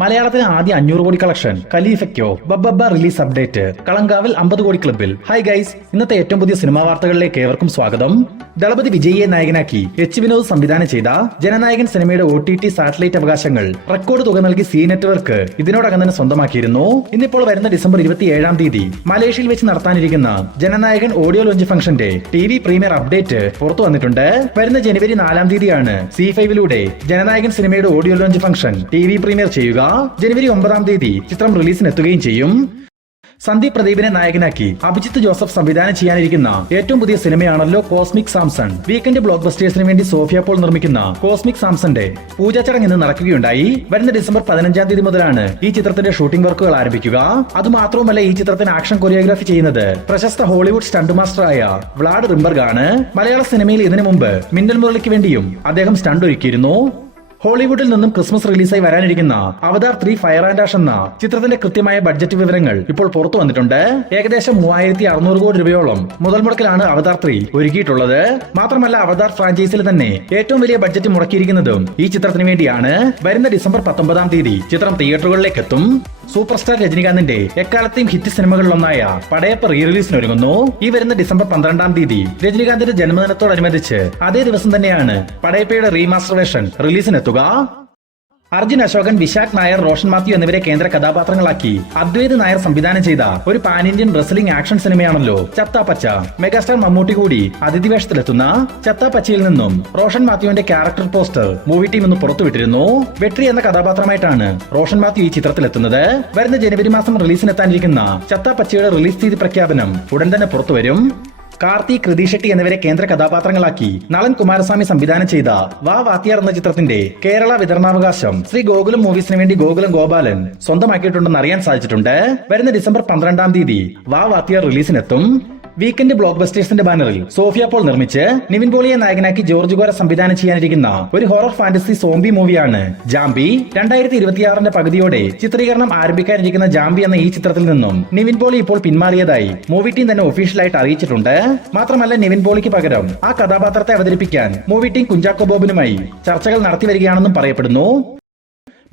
മലയാളത്തിലെ ആദ്യ 500 കോടി കളക്ഷൻ ഖലീഫയ്ക്കോ ബബ്ബ റിലീസ് അപ്ഡേറ്റ് കളങ്കാവിൽ 50 കോടി ക്ലബിൽ. ഹായ് ഗൈസ്, ഇന്നത്തെ ഏറ്റവും പുതിയ സിനിമാ വാർത്തകളിലേക്ക് ഏവർക്കും സ്വാഗതം. ദളപതി വിജയിയെ നായകനാക്കി എച്ച് വിനോദ് സംവിധാനം ചെയ്ത ജനനായകൻ സിനിമയുടെ OTT സാറ്റലൈറ്റ് അവകാശങ്ങൾ റെക്കോർഡ് തുക നൽകി സി നെറ്റ്വർക്ക് ഇതിനോടകം തന്നെ സ്വന്തമാക്കിയിരുന്നു. ഇന്നിപ്പോൾ വരുന്ന ഡിസംബർ 27 തീയതി മലേഷ്യയിൽ വെച്ച് നടത്താനിരിക്കുന്ന ജനനായകൻ ഓഡിയോ ലോഞ്ച് ഫംഗ്ഷന്റെ TV പ്രീമിയർ അപ്ഡേറ്റ് പുറത്തു വന്നിട്ടുണ്ട്. വരുന്ന ജനുവരി 4 തീയതിയാണ് C5ലൂടെ ജനനായകൻ സിനിമയുടെ audio launch function TV premier ചെയ്യുക. ജനുവരി 9 തീയതി ചിത്രം റിലീസിനെത്തുകയും ചെയ്യും. സന്ദീപ് പ്രദീപിനെ നായകനാക്കി അഭിജിത്ത് ജോസഫ് സംവിധാനം ചെയ്യാനിരിക്കുന്ന ഏറ്റവും പുതിയ സിനിമയാണല്ലോ കോസ്മിക് സാംസൺ. വീക്കെൻഡ് ബ്ലോക്ക് ബസ്റ്റേഴ്സിന് വേണ്ടി സോഫിയ പോൾ നിർമ്മിക്കുന്ന കോസ്മിക് സാംസന്റെ പൂജാ ചടങ്ങ് ഇന്ന് നടക്കുകയുണ്ടായി. വരുന്ന ഡിസംബർ 15 തീയതി മുതലാണ് ഈ ചിത്രത്തിന്റെ ഷൂട്ടിംഗ് വർക്കുകൾ ആരംഭിക്കുക. അതുമാത്രവുമല്ല, ഈ ചിത്രത്തിന് ആക്ഷൻ കൊറിയോഗ്രാഫി ചെയ്യുന്നത് പ്രശസ്ത ഹോളിവുഡ് സ്റ്റണ്ട് മാസ്റ്ററായ വ്ലാഡ് റിംബർഗ് ആണ്. മലയാള സിനിമയിൽ ഇതിനു മുമ്പ് മിന്നൽ മുരളിക്ക് വേണ്ടിയും അദ്ദേഹം സ്റ്റണ്ട് ഒരുക്കിയിരുന്നു. ഹോളിവുഡിൽ നിന്നും ക്രിസ്മസ് റിലീസായി വരാനിരിക്കുന്ന അവതാർ 3 ഫയർ ആൻഡ് ആഷ് എന്ന ചിത്രത്തിന്റെ കൃത്യമായ ബഡ്ജറ്റ് വിവരങ്ങൾ ഇപ്പോൾ പുറത്തു വന്നിട്ടുണ്ട്. ഏകദേശം 3600 കോടി രൂപയോളം മുതൽ മുടക്കിലാണ് അവതാർ 3 ഒരുക്കിയിട്ടുള്ളത്. മാത്രമല്ല, അവതാർ ഫ്രാഞ്ചൈസിൽ തന്നെ ഏറ്റവും വലിയ ബഡ്ജറ്റ് മുടക്കിയിരിക്കുന്നതും ഈ ചിത്രത്തിന് വേണ്ടിയാണ്. വരുന്ന ഡിസംബർ 19 തീയതി ചിത്രം തിയേറ്ററുകളിലേക്ക് എത്തും. സൂപ്പർ സ്റ്റാർ രജനികാന്തിന്റെ എക്കാലത്തെയും ഹിറ്റ് സിനിമകളിലൊന്നായ പടയപ്പ റീ റിലീസിനൊരുങ്ങുന്നു. ഈ വരുന്ന ഡിസംബർ 12 തീയതി രജനികാന്തിന്റെ ജന്മദിനത്തോടനുബന്ധിച്ച് അതേ ദിവസം തന്നെയാണ് പടയപ്പയുടെ റീമാസ്റ്റർ വേർഷൻ റിലീസിനെത്തുക. അർജുൻ അശോകൻ, വിശാഖ് നായർ, റോഷൻ മാത്യു എന്നിവരെ കേന്ദ്ര കഥാപാത്രങ്ങളാക്കി അദ്വൈത് നായർ സംവിധാനം ചെയ്ത ഒരു പാൻ ഇന്ത്യൻ റെസ്ലിംഗ് ആക്ഷൻ സിനിമയാണല്ലോ ചത്താപച്ച. മെഗാസ്റ്റാർ മമ്മൂട്ടി കൂടി അതിഥി വേഷത്തിലെത്തുന്ന ചത്താപച്ചയിൽ നിന്നും റോഷൻ മാത്യുവിന്റെ ക്യാരക്ടർ പോസ്റ്റർ മൂവി ടീം ഇന്ന് പുറത്തുവിട്ടിരുന്നു. വെട്രി എന്ന കഥാപാത്രമായിട്ടാണ് റോഷൻ മാത്യു ഈ ചിത്രത്തിലെത്തുന്നത്. വരുന്ന ജനുവരി മാസം റിലീസിനെത്താനിരിക്കുന്ന ചത്താപച്ചയുടെ റിലീസ് തീയതി പ്രഖ്യാപനം ഉടൻ തന്നെ പുറത്തുവരും. കാർത്തി, കൃതി ഷെട്ടി എന്നിവരെ കേന്ദ്ര കഥാപാത്രങ്ങളാക്കി നളൻ കുമാരസ്വാമി സംവിധാനം ചെയ്ത വാ വാത്തിയാർ എന്ന ചിത്രത്തിന്റെ കേരള വിതരണാവകാശം ശ്രീ ഗോകുലം മൂവീസിന് വേണ്ടി ഗോകുലം ഗോപാലൻ സ്വന്തമാക്കിയിട്ടുണ്ടെന്ന് അറിയാൻ സാധിച്ചിട്ടുണ്ട്. വരുന്ന ഡിസംബർ 12 തീയതി വാ വാത്തിയാർ റിലീസിനെത്തും. വീക്കെൻഡ് ബ്ലോക്ക് ബസ്റ്റേഴ്സിന്റെ ബാനറിൽ സോഫിയ പോൾ നിർമ്മിച്ച് നിവിൻ പോളിയെ നായകനാക്കി ജോർജ് ഗോര സംവിധാനം ചെയ്യാനിരിക്കുന്ന ഒരു ഹൊറർ ഫാന്റസി സോംബി മൂവിയാണ് ജാംബി. 2026 പകുതിയോടെ ചിത്രീകരണം ആരംഭിക്കാനിരിക്കുന്ന ജാംബി എന്ന ഈ ചിത്രത്തിൽ നിന്നും നിവിൻ പോളി ഇപ്പോൾ പിന്മാറിയതായി മൂവി ടീം തന്നെ ഒഫീഷ്യലായിട്ട് അറിയിച്ചിട്ടുണ്ട്. മാത്രമല്ല, നിവിൻ പോളിക്ക് പകരം ആ കഥാപാത്രത്തെ അവതരിപ്പിക്കാൻ മൂവി ടീം കുഞ്ചാക്കോ ബോബനുമായി ചർച്ചകൾ നടത്തി വരികയാണെന്നും പറയപ്പെടുന്നു.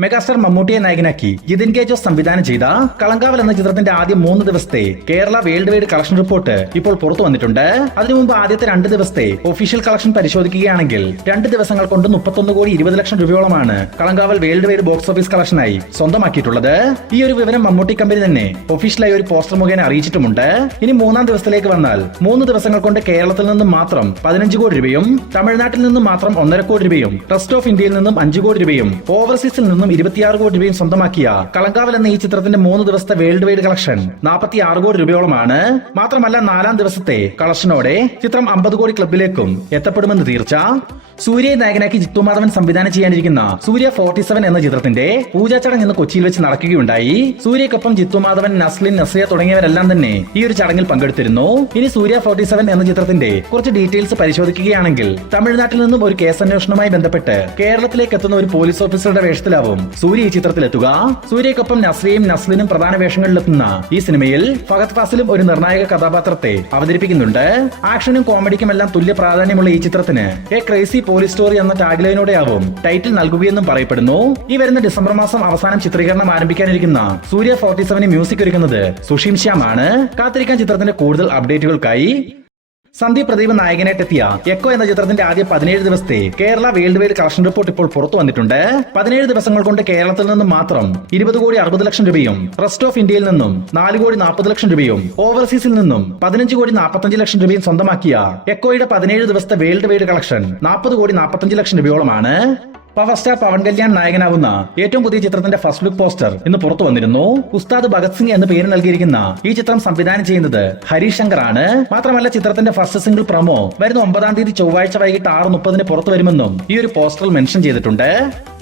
മെഗാസ്റ്റാർ മമ്മൂട്ടിയെ നായകനാക്കി ജിതിൻ കെ ജോസ് സംവിധാനം ചെയ്ത കളങ്കാവൽ എന്ന ചിത്രത്തിന്റെ ആദ്യ 3 ദിവസത്തെ Kerala world wide collection report ഇപ്പോൾ പുറത്തു വന്നിട്ടുണ്ട്. അതിനു മുമ്പ് ആദ്യത്തെ 2 ദിവസത്തെ ഒഫീഷ്യൽ കളക്ഷൻ പരിശോധിക്കുകയാണെങ്കിൽ 2 ദിവസങ്ങൾ കൊണ്ട് 31 കോടി 20 ലക്ഷം രൂപയോളമാണ് Kalamkaval world wide box office കളക്ഷനായി സ്വന്തമാക്കിയിട്ടുള്ളത്. ഈ ഒരു വിവരം മമ്മൂട്ടി കമ്പനി തന്നെ ഒഫീഷ്യലായി ഒരു പോസ്റ്റർ മുഖേന അറിയിച്ചിട്ടുമുണ്ട്. ഇനി 3-ാം ദിവസത്തിലേക്ക് വന്നാൽ 3 ദിവസങ്ങൾ കൊണ്ട് കേരളത്തിൽ നിന്നും മാത്രം 15 കോടി രൂപയും തമിഴ്നാട്ടിൽ നിന്നും മാത്രം 1.5 കോടി രൂപയും റെസ്റ്റ് ഓഫ് ഇന്ത്യയിൽ നിന്നും 5 കോടി രൂപയും ഓവർസീസിൽ നിന്നും 26 കോടി രൂപയും സ്വന്തമാക്കിയ കളങ്കാവൽ എന്ന ഈ ചിത്രത്തിന്റെ 3 ദിവസത്തെ വേൾഡ് വൈഡ് കളക്ഷൻ 46 കോടി രൂപയോളമാണ്. മാത്രമല്ല, 4-ാം ദിവസത്തെ കളക്ഷനോടെ ചിത്രം 50 കോടി ക്ലബിലേക്കും എത്തപ്പെടുമെന്ന് തീർച്ച. സൂര്യയെ നായകനാക്കി ജിത്തു മാധവൻ സംവിധാനം ചെയ്യാനിരിക്കുന്ന സൂര്യ 47 എന്ന ചിത്രത്തിന്റെ പൂജാ ചടങ്ങ് ഇന്ന് കൊച്ചിയിൽ വെച്ച് നടക്കുകയുണ്ടായി. സൂര്യക്കൊപ്പം ജിത്തു മാധവൻ, നസ്ലിൻ, നസ്രിയ തുടങ്ങിയവരെല്ലാം തന്നെ ഈ ഒരു ചടങ്ങിൽ പങ്കെടുത്തിരുന്നു. ഇനി സൂര്യ 47 എന്ന ചിത്രത്തിന്റെ കുറച്ച് ഡീറ്റെയിൽസ് പരിശോധിക്കുകയാണെങ്കിൽ തമിഴ്നാട്ടിൽ നിന്നും ഒരു കേസന്വേഷണവുമായി ബന്ധപ്പെട്ട് കേരളത്തിലേക്ക് എത്തുന്ന ഒരു പോലീസ് ഓഫീസറുടെ വേഷത്തിലാവും സൂര്യ ഈ ചിത്രത്തിലെത്തുക. സൂര്യക്കൊപ്പം നസ്രിയയും നസ്ലിനും പ്രധാന വേഷങ്ങളിലെത്തുന്ന ഈ സിനിമയിൽ ഫഹദ് ഫാസിലും ഒരു നിർണായക കഥാപാത്രത്തെ അവതരിപ്പിക്കുന്നുണ്ട്. ആക്ഷനും കോമഡിക്കും എല്ലാം തുല്യ പ്രാധാന്യമുള്ള ഈ ചിത്രത്തിന് എ ക്രേസി പോലീസ് സ്റ്റോറി എന്ന ടാഗ്ലൈനോടെയാവും ടൈറ്റിൽ നൽകുകയെന്നും പറയപ്പെടുന്നു. ഈ വരുന്ന ഡിസംബർ മാസം അവസാനം ചിത്രീകരണം ആരംഭിക്കാനിരിക്കുന്ന സൂര്യ 47 മ്യൂസിക് ഒരുക്കുന്നത് സുഷീം ശ്യാം ആണ്. കാത്തിരിക്കാൻ ചിത്രത്തിന്റെ കൂടുതൽ അപ്ഡേറ്റുകൾക്കായി. സന്ദീപ് പ്രദീപ് നായകനായിട്ടെത്തിയ എക്കോ എന്ന ചിത്രത്തിന്റെ ആദ്യ 17 ദിവസത്തെ Kerala world wide collection report ഇപ്പോൾ പുറത്തു വന്നിട്ടുണ്ട്. 17 ദിവസങ്ങൾ കൊണ്ട് കേരളത്തിൽ നിന്നും മാത്രം 20 കോടി 60 ലക്ഷം രൂപയും റെസ്റ്റ് ഓഫ് ഇന്ത്യയിൽ നിന്നും 4 കോടി 40 ലക്ഷം രൂപയും ഓവർസീസിൽ നിന്നും 15 കോടി 45 ലക്ഷം രൂപയും സ്വന്തമാക്കിയ എക്കോയുടെ 17 ദിവസത്തെ വേൾഡ് വൈഡ് കളക്ഷൻ 40 കോടി 45 ലക്ഷം രൂപയോളമാണ്. പവർ സ്റ്റാർ പവൻ കല്യാൺ നായകനാവുന്ന ഏറ്റവും പുതിയ ചിത്രത്തിന്റെ ഫസ്റ്റ് ലുക്ക് പോസ്റ്റർ ഇന്ന് പുറത്തു വന്നിരുന്നു. ഉസ്താദ് ഭഗത് സിംഗ് എന്ന് പേര് നൽകിയിരിക്കുന്ന ഈ ചിത്രം സംവിധാനം ചെയ്യുന്നത് ഹരീഷ് ശങ്കർ ആണ്. മാത്രമല്ല, ചിത്രത്തിന്റെ ഫസ്റ്റ് സിംഗിൾ പ്രൊമോ വരുന്ന 9 തീയതി ചൊവ്വാഴ്ച വൈകിട്ട് 6:30 പുറത്തു വരുമെന്നും ഈ ഒരു പോസ്റ്ററിൽ മെൻഷൻ ചെയ്തിട്ടുണ്ട്.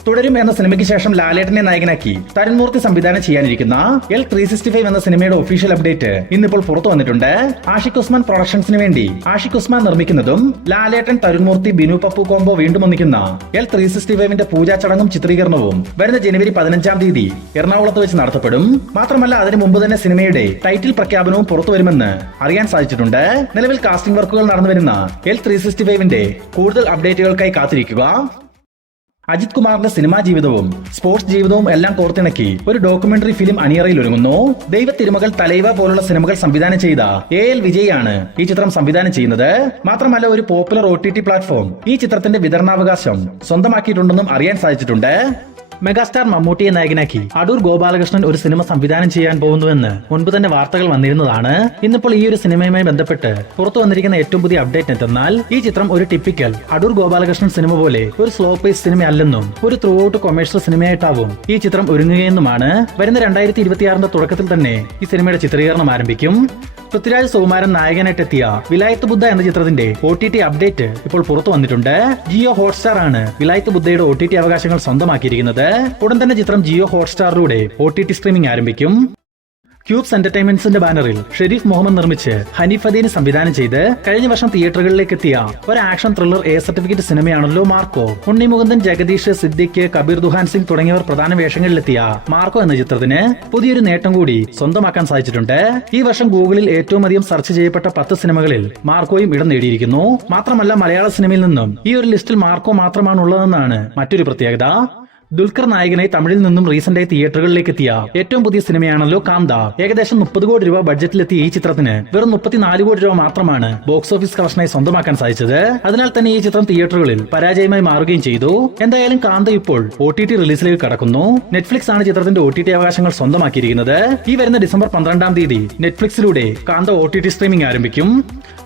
തുടരും എന്ന സിനിമയ്ക്ക് ശേഷം ലാലേട്ടനെ നായകനാക്കി തരുൺമൂർത്തി സംവിധാനം ചെയ്യാനിരിക്കുന്ന L365 എന്ന സിനിമയുടെ ഒഫീഷ്യൽ അപ്ഡേറ്റ് ഇന്നിപ്പോൾ പുറത്തു വന്നിട്ടുണ്ട്. ആഷിഖ് ഉസ്മാൻ പ്രൊഡക്ഷൻസിന് വേണ്ടി ആഷിഖ് ഉസ്മാൻ നിർമ്മിക്കുന്നതും ലാലേട്ടൻ, തരുൺമൂർത്തി, ബിനു പപ്പു കോംബോ വീണ്ടും ഒന്നിക്കുന്ന L365ന്റെ പൂജാ ചടങ്ങും ചിത്രീകരണവും വരുന്ന ജനുവരി 15 തീയതി എറണാകുളത്ത് വെച്ച് നടത്തപ്പെടും. മാത്രമല്ല, അതിനു മുമ്പ് തന്നെ സിനിമയുടെ ടൈറ്റിൽ പ്രഖ്യാപനവും പുറത്തു വരുമെന്ന് അറിയാൻ സാധിച്ചിട്ടുണ്ട്. നിലവിൽ കാസ്റ്റിംഗ് വർക്കുകൾ നടന്നുവരുന്ന L365ന്റെ കൂടുതൽ അപ്ഡേറ്റുകൾക്കായി കാത്തിരിക്കുക. അജിത് കുമാറിന്റെ സിനിമാ ജീവിതവും സ്പോർട്സ് ജീവിതവും എല്ലാം കോർത്തിണക്കി ഒരു ഡോക്യുമെന്ററി ഫിലിം അണിയറയിൽ ഒരുങ്ങുന്നു. ദൈവ തിരുമകൾ തലൈവ പോലുള്ള സിനിമകൾ സംവിധാനം ചെയ്ത AL വിജയാണ് ഈ ചിത്രം സംവിധാനം ചെയ്യുന്നത്. മാത്രമല്ല ഒരു പോപ്പുലർ OTT പ്ലാറ്റ്ഫോം ഈ ചിത്രത്തിന്റെ വിതരണാവകാശം സ്വന്തമാക്കിയിട്ടുണ്ടെന്നും അറിയാൻ സാധിച്ചിട്ടുണ്ട്. മെഗാസ്റ്റാർ മമ്മൂട്ടിയെ നായകനാക്കി അടൂർ ഗോപാലകൃഷ്ണൻ ഒരു സിനിമ സംവിധാനം ചെയ്യാൻ പോകുന്നുവെന്ന് മുൻപ് തന്നെ വാർത്തകൾ വന്നിരുന്നതാണ്. ഇന്നിപ്പോൾ ഈ ഒരു സിനിമയുമായി ബന്ധപ്പെട്ട് പുറത്തു വന്നിരിക്കുന്ന ഏറ്റവും പുതിയ അപ്ഡേറ്റ് എന്തെന്നാൽ ഈ ചിത്രം ഒരു ടിപ്പിക്കൽ അടൂർ ഗോപാലകൃഷ്ണൻ സിനിമ പോലെ ഒരു സ്ലോ പേസ് സിനിമ അല്ലെന്നും ഒരു ത്രൂ ഔട്ട് കൊമേഴ്ഷ്യൽ സിനിമയായിട്ടാവും ഈ ചിത്രം ഒരുങ്ങുകയെന്നുമാണ്. വരുന്ന 2026 തുടക്കത്തിൽ തന്നെ ഈ സിനിമയുടെ ചിത്രീകരണം ആരംഭിക്കും. പൃഥ്വിരാജ് സുകുമാരൻ നായകനായിട്ടെത്തിയ വിലായത്ത് ബുദ്ധ എന്ന ചിത്രത്തിന്റെ OTT അപ്ഡേറ്റ് ഇപ്പോൾ പുറത്തു വന്നിട്ടുണ്ട്. ജിയോ ഹോട്ട്സ്റ്റാർ ആണ് വിലായത്ത് ബുദ്ധയുടെ OTT അവകാശങ്ങൾ സ്വന്തമാക്കിയിരിക്കുന്നത്. ഉടൻ തന്നെ ചിത്രം ജിയോ ഹോട്ട്സ്റ്റാറിലൂടെ OTT സ്ട്രീമിംഗ് ആരംഭിക്കും. ക്യൂബ്സ് എന്റർടൈൻമെന്റ്സിന്റെ ബാനറിൽ ഷെരീഫ് മുഹമ്മദ് നിർമ്മിച്ച് ഹനീഫ് അദീനി സംവിധാനം ചെയ്ത് കഴിഞ്ഞ വർഷം തിയേറ്ററുകളിലേക്ക് എത്തിയ ഒരു ആക്ഷൻ ത്രില്ലർ A സർട്ടിഫിക്കറ്റ് സിനിമയാണല്ലോ മാർക്കോ. ഉണ്ണി മുകുന്ദൻ, ജഗദീഷ്, സിദ്ദിഖ്, കബീർ ദുഹാൻ സിംഗ് തുടങ്ങിയവർ പ്രധാന വേഷങ്ങളിലെത്തിയ മാർക്കോ എന്ന ചിത്രത്തിന് പുതിയൊരു നേട്ടം കൂടി സ്വന്തമാക്കാൻ സാധിച്ചിട്ടുണ്ട്. ഈ വർഷം ഗൂഗിളിൽ ഏറ്റവും അധികം സെർച്ച് ചെയ്യപ്പെട്ട 10 സിനിമകളിൽ മാർക്കോയും ഇടം നേടിയിരിക്കുന്നു. മാത്രമല്ല മലയാള സിനിമയിൽ നിന്നും ഈ ഒരു ലിസ്റ്റിൽ മാർക്കോ മാത്രമാണുള്ളതെന്നാണ് മറ്റൊരു പ്രത്യേകത. ദുൽഖർ നായകനായി തമിഴിൽ നിന്നും റീസെന്റായി തിയേറ്ററുകളിലേക്ക് എത്തിയ ഏറ്റവും പുതിയ സിനിമയാണല്ലോ കാന്ത. ഏകദേശം 30 കോടി രൂപ ബഡ്ജറ്റിലെത്തിയ ഈ ചിത്രത്തിന് വെറും 34 കോടി രൂപ മാത്രമാണ് ബോക്സ് ഓഫീസ് കളക്ഷനായി സ്വന്തമാക്കാൻ സാധിച്ചത്. അതിനാൽ തന്നെ ഈ ചിത്രം തിയേറ്ററുകളിൽ പരാജയമായി മാറുകയും ചെയ്തു. എന്തായാലും കാന്ത ഇപ്പോൾ OTT റിലീസിലേക്ക് കടക്കുന്നു. നെറ്റ്ഫ്ലിക്സ് ആണ് ചിത്രത്തിന്റെ OTT അവകാശങ്ങൾ സ്വന്തമാക്കിയിരിക്കുന്നത്. ഈ വരുന്ന ഡിസംബർ 12-ാം തീയതി നെറ്റ്ഫ്ലിക്സിലൂടെ കാന്ത OTT സ്ട്രീമിംഗ് ആരംഭിക്കും.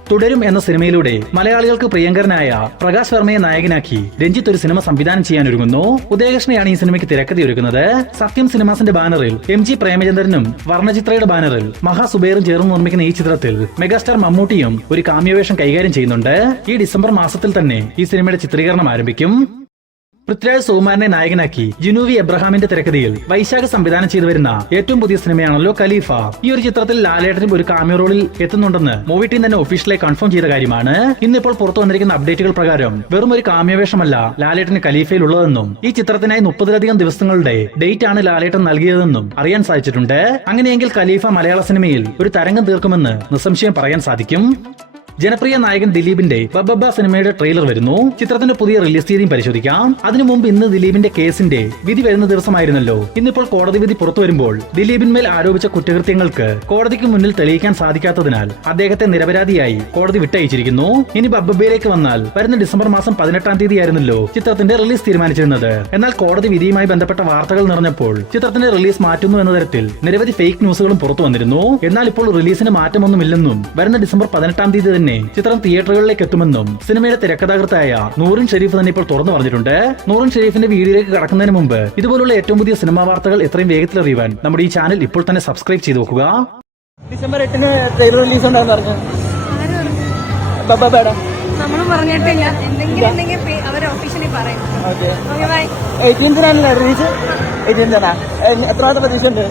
തുടരും എന്ന സിനിമയിലൂടെ മലയാളികൾക്ക് പ്രിയങ്കരനായ പ്രകാശ് വർമ്മയെ നായകനാക്കി രഞ്ജിത്ത് ഒരു സിനിമ സംവിധാനം ചെയ്യാനൊരുങ്ങുന്നു. ഉദയകൃഷ്ണയാണ് ഈ സിനിമയ്ക്ക് തിരക്കഥയൊരുക്കുന്നത്. സത്യം സിനിമാസിന്റെ ബാനറിൽ MG പ്രേമചന്ദ്രനും വർണ്ണചിത്രയുടെ ബാനറിൽ മഹാ സുബൈറും ചേർന്ന് നിർമ്മിക്കുന്ന ഈ ചിത്രത്തിൽ മെഗാസ്റ്റാർ മമ്മൂട്ടിയും ഒരു കാമിയോവേഷം കൈകാര്യം ചെയ്യുന്നുണ്ട്. ഈ ഡിസംബർ മാസത്തിൽ തന്നെ ഈ സിനിമയുടെ ചിത്രീകരണം ആരംഭിക്കും. പൃഥ്വിരാജ് സുകുമാരനെ നായകനാക്കി ജിനൂവി എബ്രഹാമിന്റെ തിരക്കഥയിൽ വൈശാഖ് സംവിധാനം ചെയ്തു വരുന്ന ഏറ്റവും പുതിയ സിനിമയാണല്ലോ ഖലീഫ. ഈ ഒരു ചിത്രത്തിൽ ലാലേട്ടനും ഒരു കാമിയോ റോളിൽ എത്തുന്നുണ്ടെന്ന് മൂവി ടീം തന്നെ ഒഫീഷ്യലായി കൺഫേം ചെയ്ത കാര്യമാണ്. ഇന്നിപ്പോൾ പുറത്തു വന്നിരിക്കുന്ന അപ്ഡേറ്റുകൾ പ്രകാരം വെറും ഒരു കാമിയോ വേഷമല്ല ലാലേട്ടന് ഖലീഫയിൽ ഉള്ളതെന്നും ഈ ചിത്രത്തിനായി 30-ലധികം ദിവസങ്ങളുടെ ഡേറ്റ് ആണ് ലാലേട്ടൻ നൽകിയതെന്നും അറിയാൻ സാധിച്ചിട്ടുണ്ട്. അങ്ങനെയെങ്കിൽ ഖലീഫ മലയാള സിനിമയിൽ ഒരു തരംഗം തീർക്കുമെന്ന് നിസ്സംശയം പറയാൻ സാധിക്കും. ജനപ്രിയ നായകൻ ദിലീപിന്റെ ബബ്ബ സിനിമയുടെ ട്രെയിലർ വരുന്നു. ചിത്രത്തിന്റെ പുതിയ റിലീസ് തീയതിയും പരിശോധിക്കാം. അതിനു മുമ്പ് ഇന്ന് ദിലീപിന്റെ കേസിന്റെ വിധി വരുന്ന ദിവസമായിരുന്നല്ലോ. ഇന്നിപ്പോൾ കോടതി വിധി പുറത്തു വരുമ്പോൾ ദിലീപിന്മേൽ ആരോപിച്ച കുറ്റകൃത്യങ്ങൾക്ക് കോടതിക്ക് മുന്നിൽ തെളിയിക്കാൻ സാധിക്കാത്തതിനാൽ അദ്ദേഹത്തെ നിരപരാധിയായി കോടതി വിട്ടയച്ചിരിക്കുന്നു. ഇനി ബബ്ബയിലേക്ക് വന്നാൽ വരുന്ന ഡിസംബർ മാസം 18-ാം തീയതി ആയിരുന്നല്ലോ ചിത്രത്തിന്റെ റിലീസ് തീരുമാനിച്ചിരുന്നത്. എന്നാൽ കോടതി വിധിയുമായി ബന്ധപ്പെട്ട വാർത്തകൾ നിറഞ്ഞപ്പോൾ ചിത്രത്തിന്റെ റിലീസ് മാറ്റുന്നു എന്ന തരത്തിൽ നിരവധി ഫേക്ക് ന്യൂസുകളും പുറത്തു വന്നിരുന്നു. എന്നാൽ ഇപ്പോൾ റിലീസിന് മാറ്റമൊന്നുമില്ലെന്നും വരുന്ന ഡിസംബർ 18-ാം തീയതി തന്നെ ചിത്രം തിയേറ്ററുകളിലേക്ക് എത്തുമെന്നും സിനിമയുടെ തിരക്കഥാകൃത്തായ നൂറിൻ ഷെരീഫ് തന്നെ ഇപ്പോൾ തുറന്നു പറഞ്ഞിട്ടുണ്ട്. നൂറിൻ ഷെരീഫിന്റെ വീഡിയോയിലേക്ക് കടക്കുന്നതിന് മുമ്പ് ഇതുപോലുള്ള ഏറ്റവും പുതിയ സിനിമാ വാർത്തകൾ എത്രയും വേഗത്തിൽ അറിയുവാൻ നമ്മുടെ ഈ ചാനൽ ഇപ്പോൾ തന്നെ സബ്സ്ക്രൈബ് ചെയ്ത് നോക്കുക. ഡിസംബർ 8-ന് ട്രെയിലർ റിലീസ് ഉണ്ടാകുന്ന പറഞ്ഞു. നമ്മളും പറഞ്ഞിട്ടില്ല. എന്തെങ്കിലും അവർ ഒഫീഷ്യലി പറയും. 18-നാണല്ലേ റിലീസ്? 18-നാ? എത്ര പ്രതീക്ഷ ഉണ്ട്?